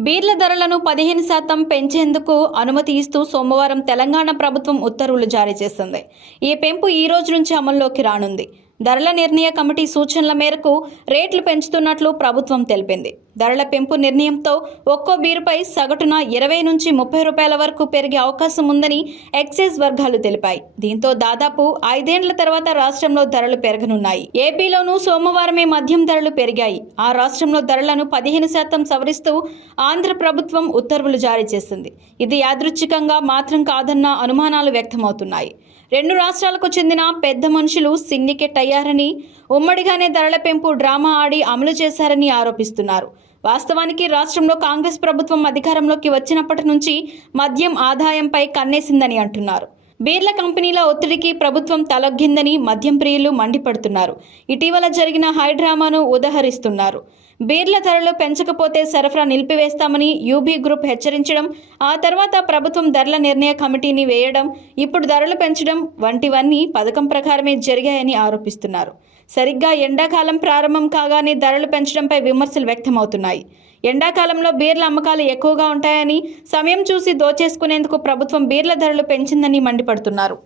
బీర్ల ధరలను పదిహేను శాతం పెంచేందుకు అనుమతి ఇస్తూ సోమవారం తెలంగాణ ప్రభుత్వం ఉత్తర్వులు జారీ చేసింది. ఈ పెంపు ఈ రోజు నుంచి అమల్లోకి రానుంది. ధరల నిర్ణయ కమిటీ సూచనల మేరకు రేట్లు పెంచుతున్నట్లు ప్రభుత్వం తెలిపింది. ధరల పెంపు నిర్ణయంతో ఒక్కో బీరుపై సగటున ఇరవై నుంచి ముప్పై రూపాయల వరకు పెరిగే అవకాశం ఉందని ఎక్సైజ్ వర్గాలు తెలిపాయి. దీంతో దాదాపు ఐదేండ్ల తర్వాత రాష్ట్రంలో ధరలు పెరగనున్నాయి. ఏపీలోనూ సోమవారమే మద్యం ధరలు పెరిగాయి. ఆ రాష్ట్రంలో ధరలను పదిహేను శాతం సవరిస్తూ ఆంధ్ర ప్రభుత్వం ఉత్తర్వులు జారీ చేసింది. ఇది యాదృచ్ఛికంగా మాత్రం కాదన్న అనుమానాలు వ్యక్తమవుతున్నాయి. రెండు రాష్ట్రాలకు చెందిన పెద్ద మనుషులు సిండికేట్ అయ్యారని ఉమ్మడిగానే ధరల పెంపు డ్రామా ఆడి అమలు చేశారని ఆరోపిస్తున్నారు. వాస్తవానికి రాష్ట్రంలో కాంగ్రెస్ ప్రభుత్వం అధికారంలోకి వచ్చినప్పటి నుంచి మద్యం ఆదాయంపై కన్నేసిందని అంటున్నారు. బీర్ల కంపెనీల ఒత్తిడికి ప్రభుత్వం తలొగ్గిందని మద్యం ప్రియులు మండిపడుతున్నారు. ఇటీవల జరిగిన హైడ్రామాను ఉదహరిస్తున్నారు. బీర్ల ధరలు పెంచకపోతే సరఫరా నిలిపివేస్తామని యూబీ గ్రూప్ హెచ్చరించడం ఆ తర్వాత ప్రభుత్వం ధరల నిర్ణయ కమిటీని వేయడం ఇప్పుడు ధరలు పెంచడం వంటివన్నీ పథకం ప్రకారమే జరిగాయని ఆరోపిస్తున్నారు. సరిగ్గా ఎండాకాలం ప్రారంభం కాగానే ధరలు పెంచడంపై విమర్శలు వ్యక్తమవుతున్నాయి. ఎండాకాలంలో బీర్ల అమ్మకాలు ఎక్కువగా ఉంటాయని సమయం చూసి దోచేసుకునేందుకు ప్రభుత్వం బీర్ల ధరలు పెంచిందని మండిపడుతున్నారు.